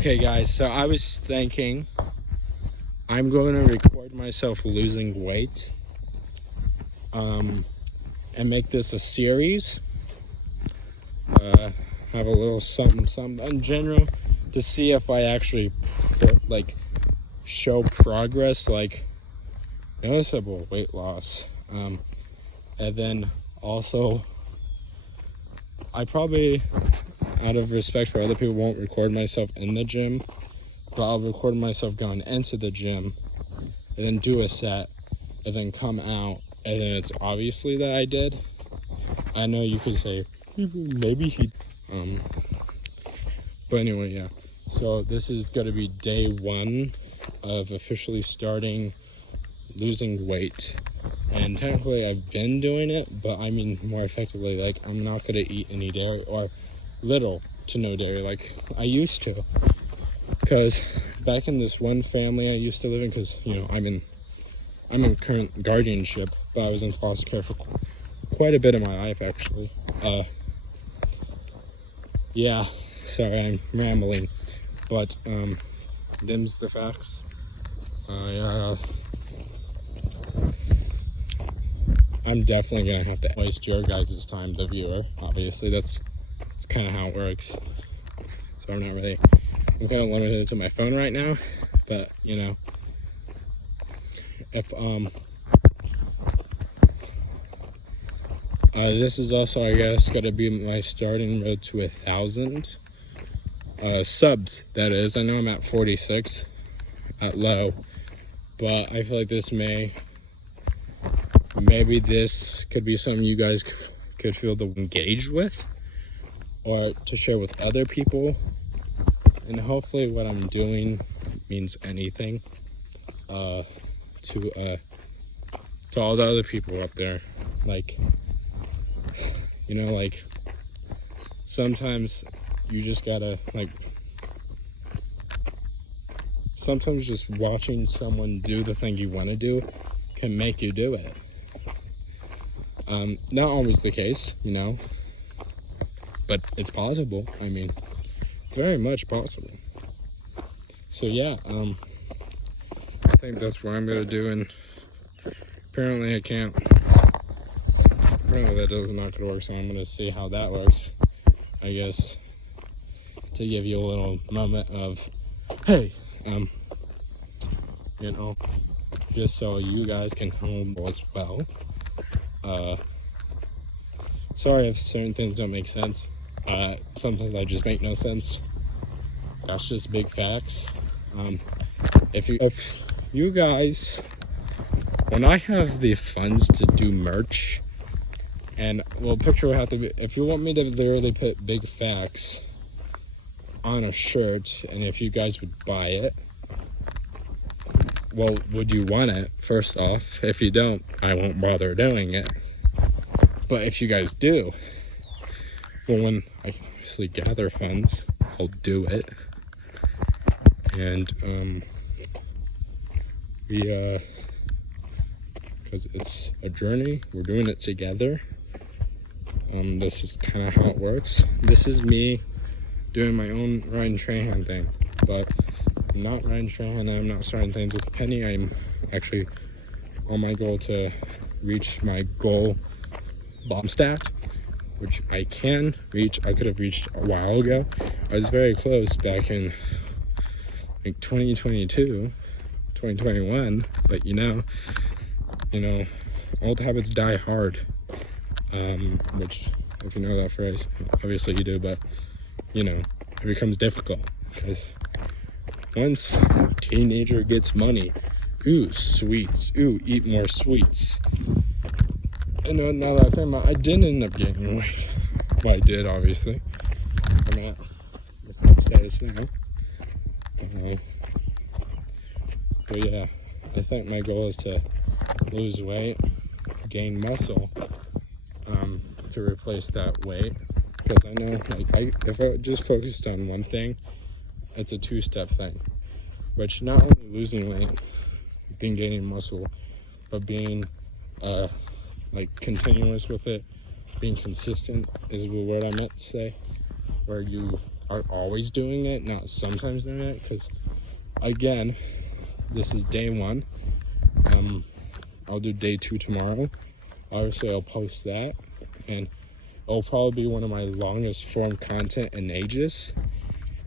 Okay, guys, so I was thinking I'm going to record myself losing weight and make this a series. Have a little something in general to see if I actually show progress, like noticeable weight loss. And then also, I probably, out of respect for other people, won't record myself in the gym, but I'll record myself going into the gym and then do a set and then come out and then it's obviously that I did. I know you could say maybe he but anyway, yeah, so this is going to be day one of officially starting losing weight. And technically I've been doing it, but I mean more effectively, like I'm not going to eat any dairy or little to no dairy like I used to. Because back in this one family I used to live in, because, you know, I'm in current guardianship, but I was in foster care for quite a bit of my life, actually. Yeah, sorry, I'm rambling, but, them's the facts. Yeah. I'm definitely gonna have to waste your guys' time, the viewer. Obviously, that's kind of how it works. So I'm kind of limited to my phone right now, but you know, if this is also, I guess, gonna be my starting road to 1,000 subs. That is, I know I'm at 46 at low, but I feel like maybe this could be something you guys could feel to engage with or to share with other people. And hopefully what I'm doing means anything to all the other people up there. Like, you know, like sometimes you just gotta, like, sometimes just watching someone do the thing you want to do can make you do it. Not always the case, you know, but it's possible. I mean, very much possible. So yeah, I think that's what I'm gonna do, and apparently I can't. Apparently that is not gonna work, so I'm gonna see how that works. I guess to give you a little moment of, hey, you know, just so you guys can home as well. Sorry if certain things don't make sense. Sometimes I just make no sense. That's just big facts. If you guys, when I have the funds to do merch, and well, picture would have to be, if you want me to literally put big facts on a shirt, and if you guys would buy it, well, would you want it? First off, if you don't, I won't bother doing it. But if you guys do, well, when I obviously gather funds, I'll do it. And because it's a journey, we're doing it together. This is kind of how it works. This is me doing my own Ryan Trahan thing, but I'm not Ryan Trahan. I'm not starting things with a penny. I'm actually on my goal to reach my goal bomb stat, which I can reach. I could have reached a while ago. I was very close back in like 2022, 2021, but you know, old habits die hard. Which, if you know that phrase, obviously you do, but you know, it becomes difficult because once a teenager gets money, ooh, sweets, ooh, eat more sweets. And now that I think about it, I didn't end up gaining weight. Well, I did, obviously. I'm at the status now. But yeah, I think my goal is to lose weight, gain muscle, to replace that weight. Because I know, like, if I just focused on one thing, it's a two-step thing. Which not only losing weight, being gaining muscle, but being continuous with it, being consistent is the word I meant to say, where you are always doing it, not sometimes doing it, because again, this is day 1. I'll do day 2 tomorrow. Obviously, I'll post that, and it'll probably be one of my longest form content in ages.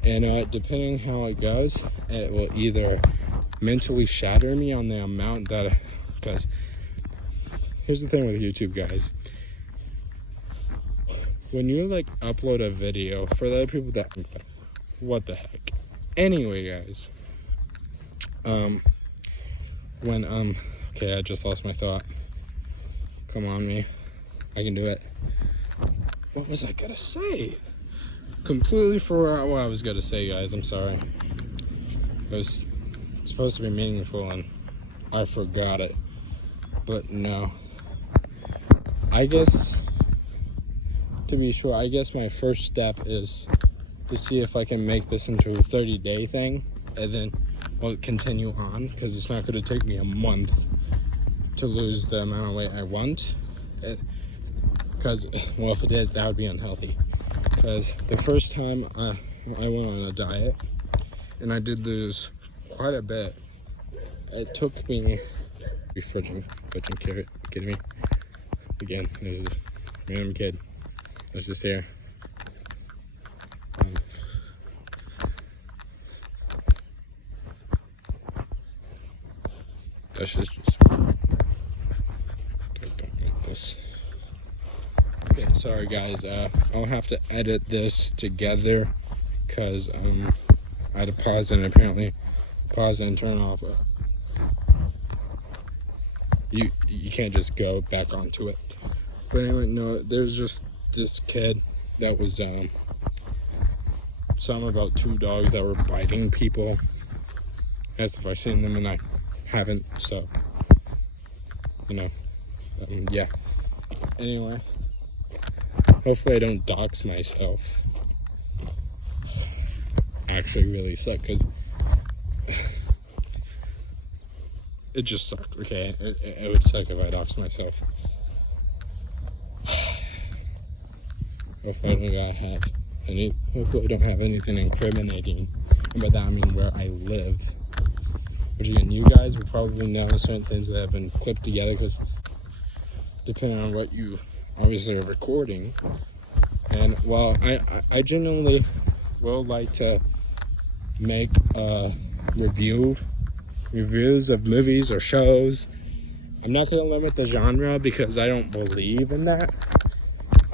And depending how it goes, it will either mentally shatter me on the amount that, because here's the thing with YouTube, guys. When you like upload a video, for the other people that, what the heck? Anyway, guys, okay, I just lost my thought. Come on, me. I can do it. What was I gonna say? Completely forgot what I was gonna say, guys. I'm sorry. It was supposed to be meaningful and I forgot it. But no. I guess, to be sure, I guess my first step is to see if I can make this into a 30-day thing, and then I'll continue on, because it's not going to take me a month to lose the amount of weight I want. Because, well, if it did, that would be unhealthy. Because the first time I went on a diet, and I did lose quite a bit, it took me... Fridging carrot, kidding me? Again, there's a random kid that's just here. That's just don't make this. Okay, sorry guys. I'll have to edit this together because I had to pause it and apparently pause it and turn off. You can't just go back onto it. But anyway, no, there's just this kid that was something about 2 dogs that were biting people as if I've seen them, and I haven't, so yeah. Anyway, hopefully I don't dox myself. Actually really suck, because it just sucked. Okay, it would suck if I doxed myself. Hopefully I don't have anything incriminating. And by that I mean where I live. Which again, you guys will probably know certain things that have been clipped together, because depending on what you obviously are recording. And while I genuinely will like to make reviews of movies or shows, I'm not going to limit the genre because I don't believe in that.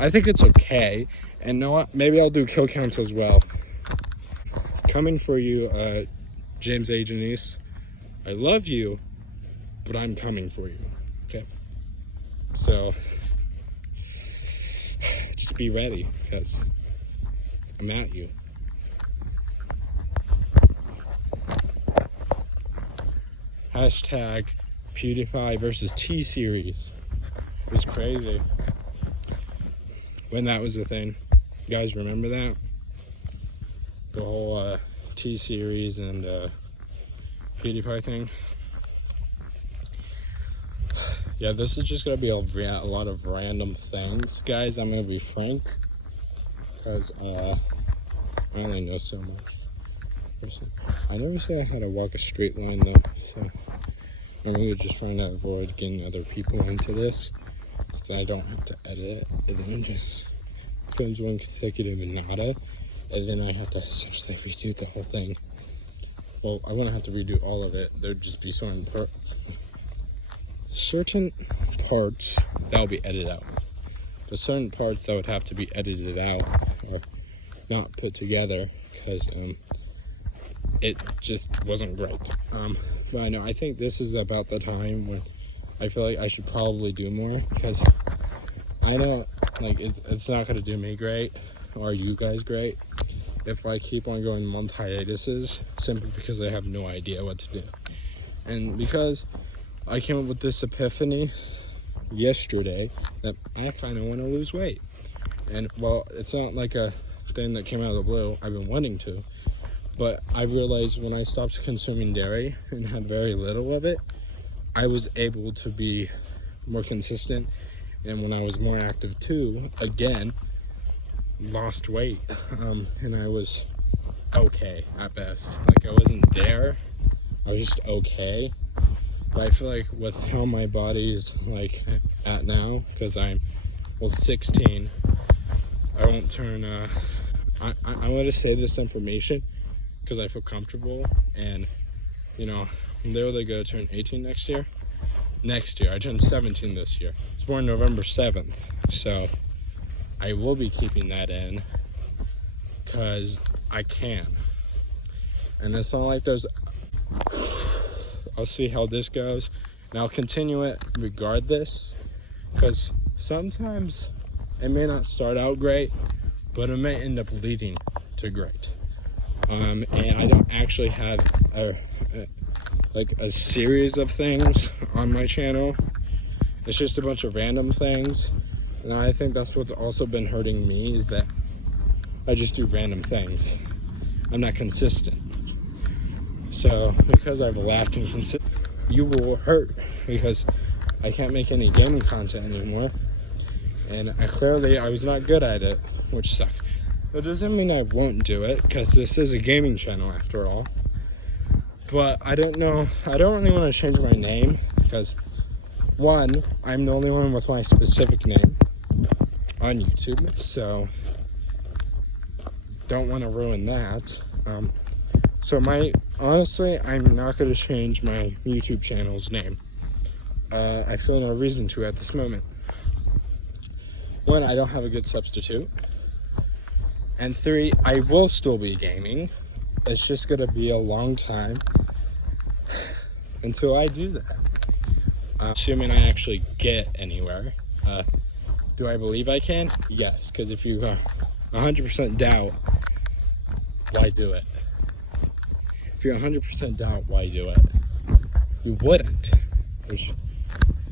I think it's okay. And you know what? Maybe I'll do kill counts as well. Coming for you, James A. Janice. I love you, but I'm coming for you. Okay? So, just be ready, because I'm at you. Hashtag PewDiePie versus T-Series. It was crazy when that was a thing. You guys remember that? The whole T-Series and PewDiePie thing. Yeah, this is just gonna be a lot of random things, guys. I'm gonna be frank, because I only know so much. I never say I had to walk a straight line though, so I'm really just trying to avoid getting other people into this, so I don't have to edit it, and then just becomes one consecutive nada, and then I have to essentially redo the whole thing. Well, I wouldn't have to redo all of it. There'd just be certain parts that will be edited out. But certain parts that would have to be edited out or not put together, because it just wasn't great. But I know, I think this is about the time when I feel like I should probably do more, because I know, like, it's not going to do me great or you guys great if I keep on going month hiatuses, simply because I have no idea what to do. And because I came up with this epiphany yesterday that I kind of want to lose weight. And, well, it's not like a thing that came out of the blue. I've been wanting to. But I realized when I stopped consuming dairy and had very little of it, I was able to be more consistent. And when I was more active too, again, lost weight, and I was okay at best. Like, I wasn't there, I was just okay. But I feel like with how my body is like at now, because I'm 16, I won't turn I want to say this information because I feel comfortable, and you know, I'm literally going to turn 18 next year. I turned 17 this year. I was born November 7th, so I will be keeping that in because I can. And it's not like there's, I'll see how this goes, and I'll continue it regardless, because sometimes it may not start out great, but it may end up leading to great. And I don't actually have a series of things on my channel. It's just a bunch of random things, and I think that's what's also been hurting me, is that I just do random things. I'm not consistent. So because I've lacked in consistency, you will hurt because I can't make any gaming content anymore, and I was not good at it, which sucks. It doesn't mean I won't do it, because this is a gaming channel after all. But I don't know, I don't really want to change my name, because one, I'm the only one with my specific name on YouTube, so don't want to ruin that. Honestly, I'm not going to change my YouTube channel's name. I feel no reason to at this moment. One, I don't have a good substitute. And three, I will still be gaming. It's just going to be a long time until I do that. Assuming I actually get anywhere. Do I believe I can? Yes, because if you 100% doubt, why do it? If you 100% doubt, why do it? You wouldn't. Which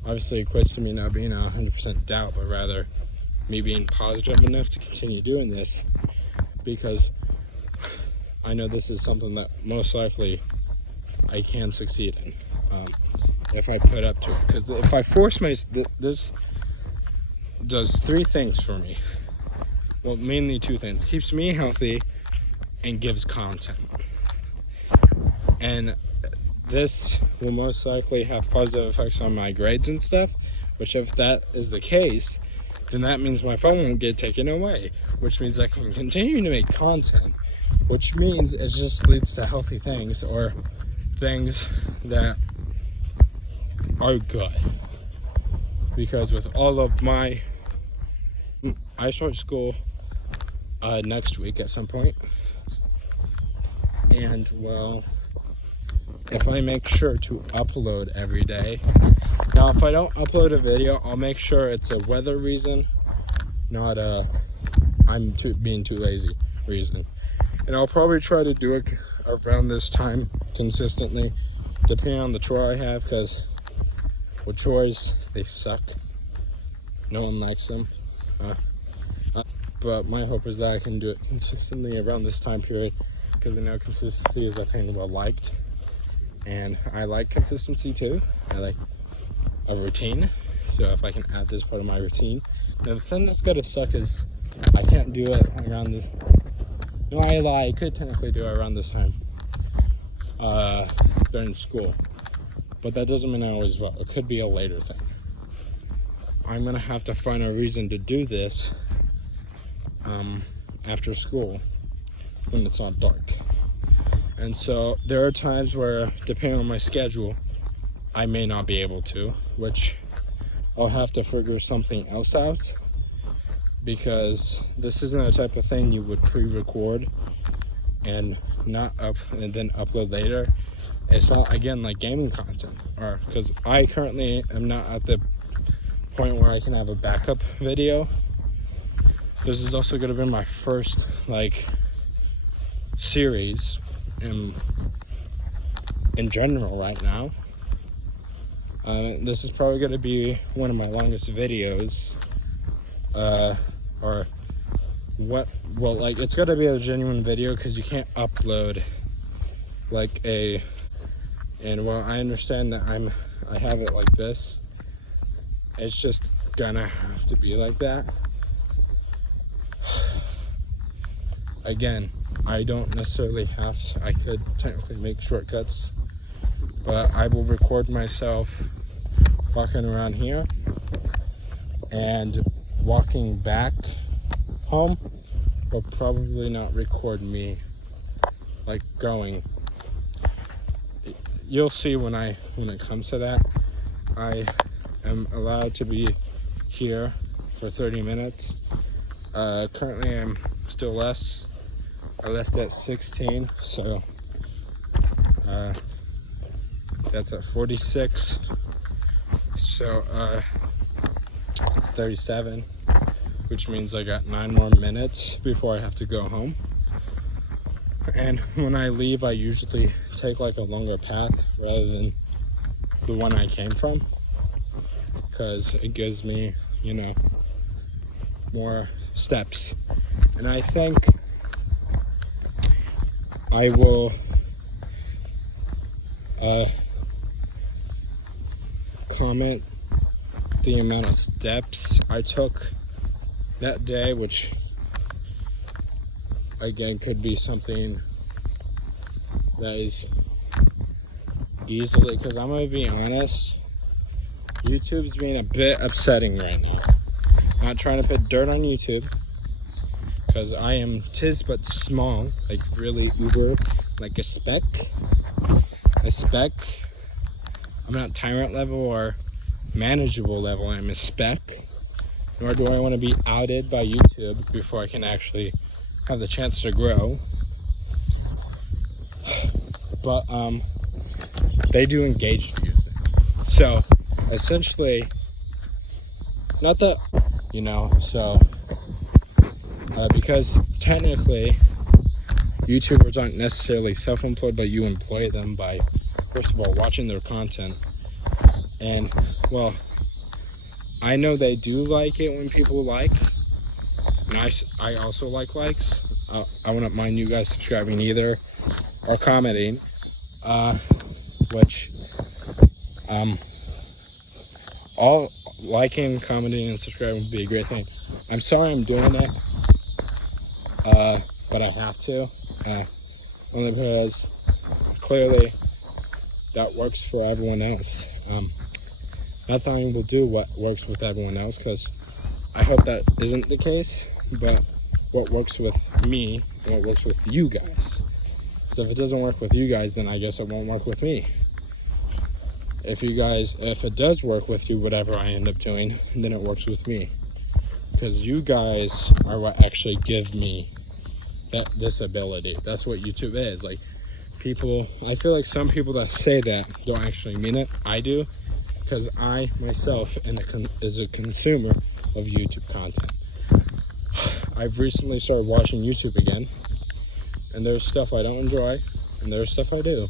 obviously equates to me not being 100% doubt, but rather me being positive enough to continue doing this, because I know this is something that most likely I can succeed in if I put up to it. Because if I force this does three things for me. Well, mainly two things. Keeps me healthy and gives content. And this will most likely have positive effects on my grades and stuff, which if that is the case, then that means my phone won't get taken away, which means I can continue to make content, which means it just leads to healthy things, or things that are good. Because with all of I start school next week at some point, and well, if I make sure to upload every day. Now, if I don't upload a video, I'll make sure it's a weather reason, not being too lazy reason. And I'll probably try to do it around this time consistently, depending on the chore I have, because with chores, they suck. No one likes them. But my hope is that I can do it consistently around this time period, because I know consistency is a thing well liked. And I like consistency too. I like a routine. So if I can add this part of my routine. Now the thing that's gonna suck is I can't do it around this. No, I lie. I could technically do it around this time during school. But that doesn't mean I always will. It could be a later thing. I'm gonna have to find a reason to do this after school when it's not dark. And so there are times where, depending on my schedule, I may not be able to, which I'll have to figure something else out, because this isn't the type of thing you would pre-record and and then upload later. It's not, again, like gaming content, or because I currently am not at the point where I can have a backup video. This is also going to be my first series in general right now. This is probably going to be one of my longest videos, it's got to be a genuine video, because you can't upload and while I understand that I have it like this, it's just gonna have to be like that. again, I don't necessarily have to. I could technically make shortcuts, but I will record myself walking around here and walking back home, but probably not record me like going. You'll see when it comes to that. I am allowed to be here for 30 minutes. Currently I'm still less. I left at 16, so that's at 46. So it's 37, which means I got 9 more minutes before I have to go home. And when I leave, I usually take like a longer path rather than the one I came from, because it gives me, more steps. And I think I will comment the amount of steps I took that day, which again could be something that is easily, because I'm gonna be honest, YouTube's being a bit upsetting right now. Not trying to put dirt on YouTube, because I am tis but small, like really uber, like a speck. I'm not tyrant level or manageable level, I'm a speck. Nor do I want to be outed by YouTube before I can actually have the chance to grow. But they do engage views. So essentially, not that, because technically YouTubers aren't necessarily self-employed, but you employ them by, first of all, watching their content. And, well, I know they do like it when people like, and I also like likes. I wouldn't mind you guys subscribing either, or commenting, all liking, commenting, and subscribing would be a great thing. I'm sorry I'm doing it, but I have to, only because clearly that works for everyone else. Nothing will do what works with everyone else, because I hope that isn't the case, but what works with me and what works with you guys. So if it doesn't work with you guys, then I guess it won't work with me. If it does work with you, whatever I end up doing, then it works with me. Because you guys are what actually give me this ability. That's what YouTube is. Like, I feel like some people that say that don't actually mean it. I do. Because I myself is a consumer of YouTube content. I've recently started watching YouTube again, and there's stuff I don't enjoy, and there's stuff I do.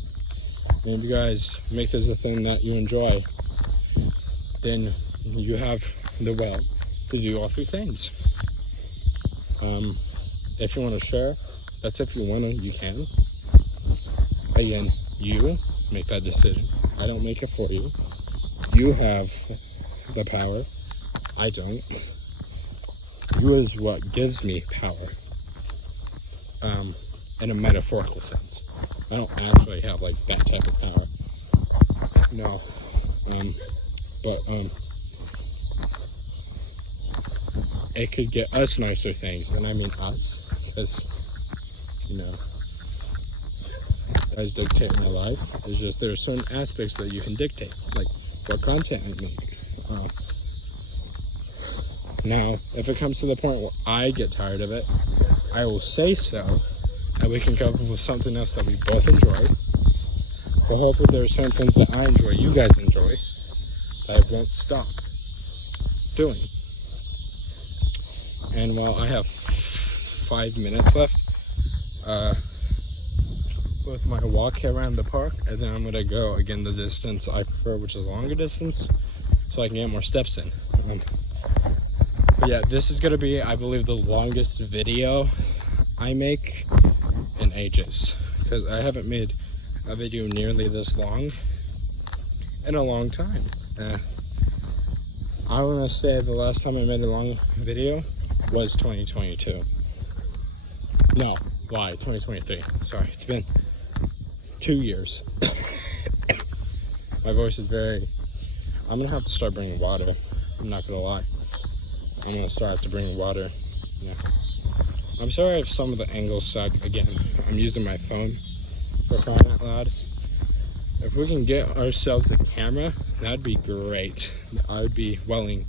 And if you guys make this a thing that you enjoy, then you have the will to do all 3 things. If you want to share, that's if you want to, you can. Again, you make that decision. I don't make it for you. You have the power. I don't. You is what gives me power. In a metaphorical sense. I don't actually have like that type of power. No. It could get us nicer things, and I mean us, because as dictating my life, it's just there are certain aspects that you can dictate, like what content I make. Now, if it comes to the point where I get tired of it, I will say so, and we can come up with something else that we both enjoy. But hopefully there are certain things that I enjoy, you guys enjoy, that I won't stop doing. And while I have 5 minutes left with my walk around the park, and then I'm going to go again the distance I prefer, which is a longer distance, so I can get more steps in. But yeah, this is going to be, I believe, the longest video I make in ages, because I haven't made a video nearly this long in a long time. I want to say the last time I made a long video was 2022. No, lie, 2023. Sorry, it's been 2 years. My voice is I'm gonna have to start bringing water. I'm not gonna lie. I'm gonna start to bring water. Yeah. I'm sorry if some of the angles suck. Again, I'm using my phone for crying out loud. If we can get ourselves a camera, that'd be great. I'd be willing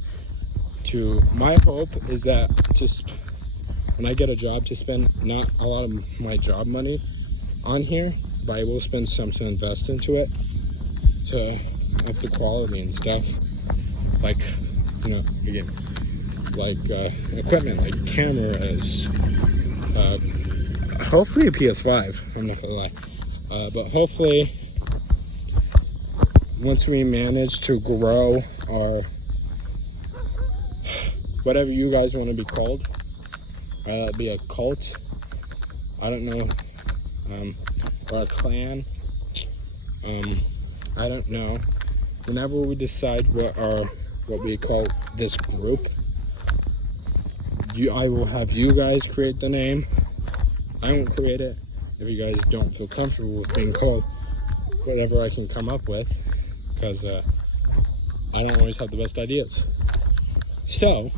to. My hope is that when I get a job, to spend not a lot of my job money on here, but I will spend some to invest into it to up the quality and stuff. Like, again, like equipment, like cameras, hopefully a PS5, I'm not gonna lie. But hopefully, once we manage to grow our, whatever you guys want to be called, be a cult, I don't know, or a clan, I don't know. Whenever we decide what we call this group, I will have you guys create the name. I won't create it. If you guys don't feel comfortable with being called whatever I can come up with, because I don't always have the best ideas. So,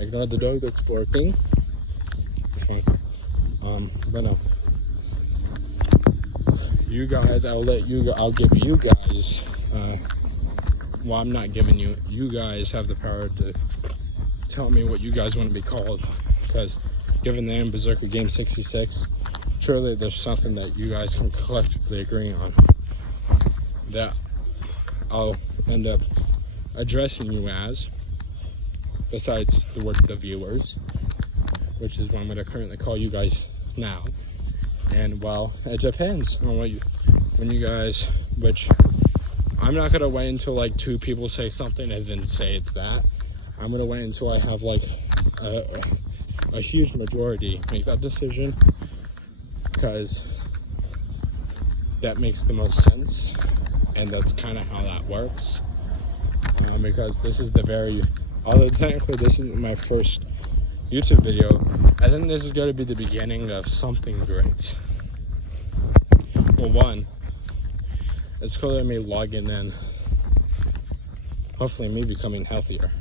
ignore the dog that's barking. It's fine. But no. You guys, I'll give you guys, well, I'm not giving you, you guys have the power to tell me what you guys want to be called, because given the name Berserker Game 66, surely there's something that you guys can collectively agree on that I'll end up addressing you as, besides the viewers, which is what I'm going to currently call you guys now. And well, it depends on when you guys, which I'm not going to wait until like 2 people say something and then say it's that. I'm going to wait until I have like a huge majority make that decision, because that makes the most sense, and that's kind of how that works. Because this is although technically this isn't my first YouTube video, I think this is going to be the beginning of something great. Well, one, it's clearly me logging in, hopefully me becoming healthier,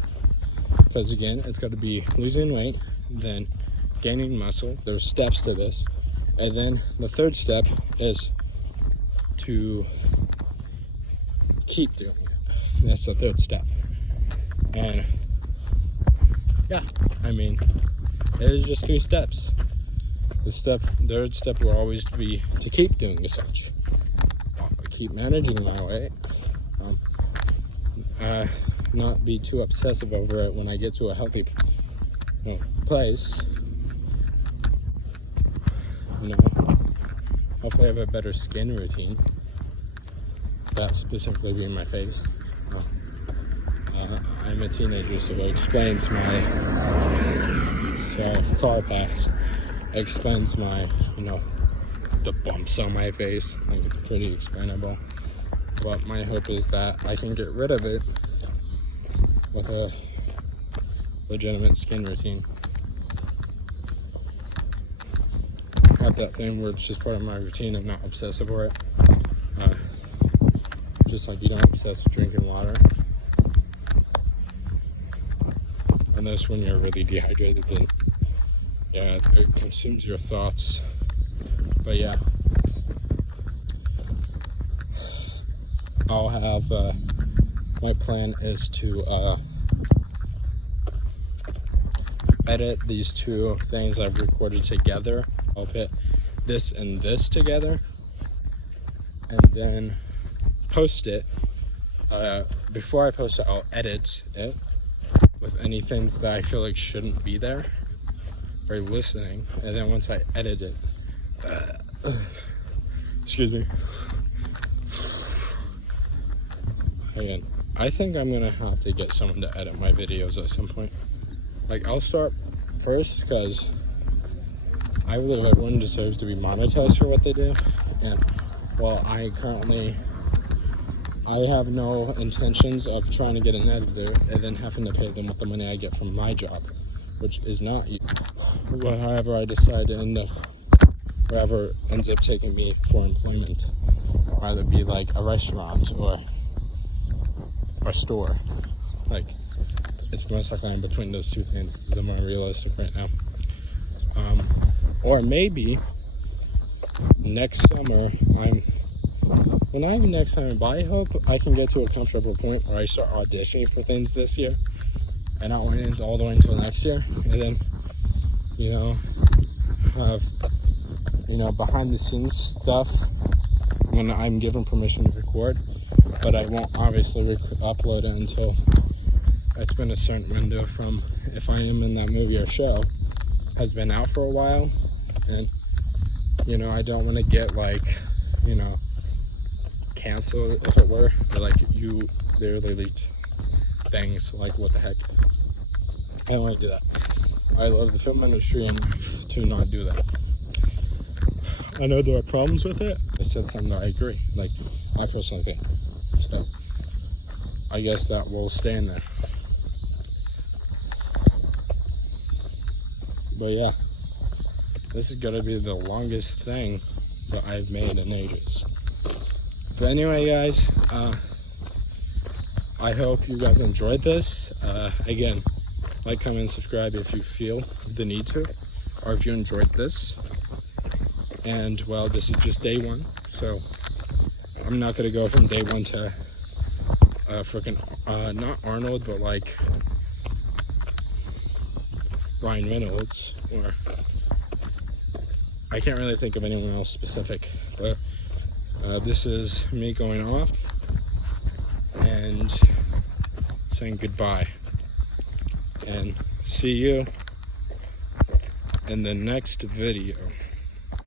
because again, it's got to be losing weight, then gaining muscle. There's steps to this, and then the third step is to keep doing it. That's the third step. And yeah, I mean, it is just 2 steps. The third step will always be to keep doing such. Keep managing my weight. Not be too obsessive over it when I get to a healthy place. Hopefully I have a better skin routine. That specifically being my face. I'm a teenager, so it explains car pass. Explains my, the bumps on my face. I think it's pretty explainable. But my hope is that I can get rid of it with a legitimate skin routine. Have that thing where it's just part of my routine and not obsessive over it. Just like you don't obsess with drinking water. Unless when you're really dehydrated, then yeah, it consumes your thoughts. But yeah, I'll have, my plan is to edit these 2 things I've recorded together. I'll put this and this together, and then post it. Before I post it, I'll edit it with any things that I feel like shouldn't be there or listening, and then once I edit it, excuse me, again, I think I'm gonna have to get someone to edit my videos at some point. Like, I'll start first because I believe everyone deserves to be monetized for what they do, and while I have no intentions of trying to get an editor and then having to pay them with the money I get from my job, which is not easy. however I decide to end up, wherever ends up taking me for employment, either be like a restaurant or a store. Like, it's most likely in between those two things. They're more realistic right now. Or maybe next summer well, not even next summer, but I hope I can get to a comfortable point where I start auditioning for things this year and not wait until all the way until next year, and then, have, behind the scenes stuff when I'm given permission to record, but I won't obviously upload it until it's been a certain window from if I am in that movie or show has been out for a while. And I don't want to get canceled, if it were, or you literally leaked things. What the heck? I don't want to do that. I love the film industry and to not do that. I know there are problems with it. I said something that I agree. I personally think. So I guess that will stay in there. But yeah, this is gonna be the longest thing that I've made in ages. But anyway, guys, I hope you guys enjoyed this. Again, like, comment, subscribe if you feel the need to, or if you enjoyed this. And well, this is just day one, so I'm not gonna go from day one to not Arnold, but Ryan Reynolds, or I can't really think of anyone else specific, but this is me going off and saying goodbye, and see you in the next video.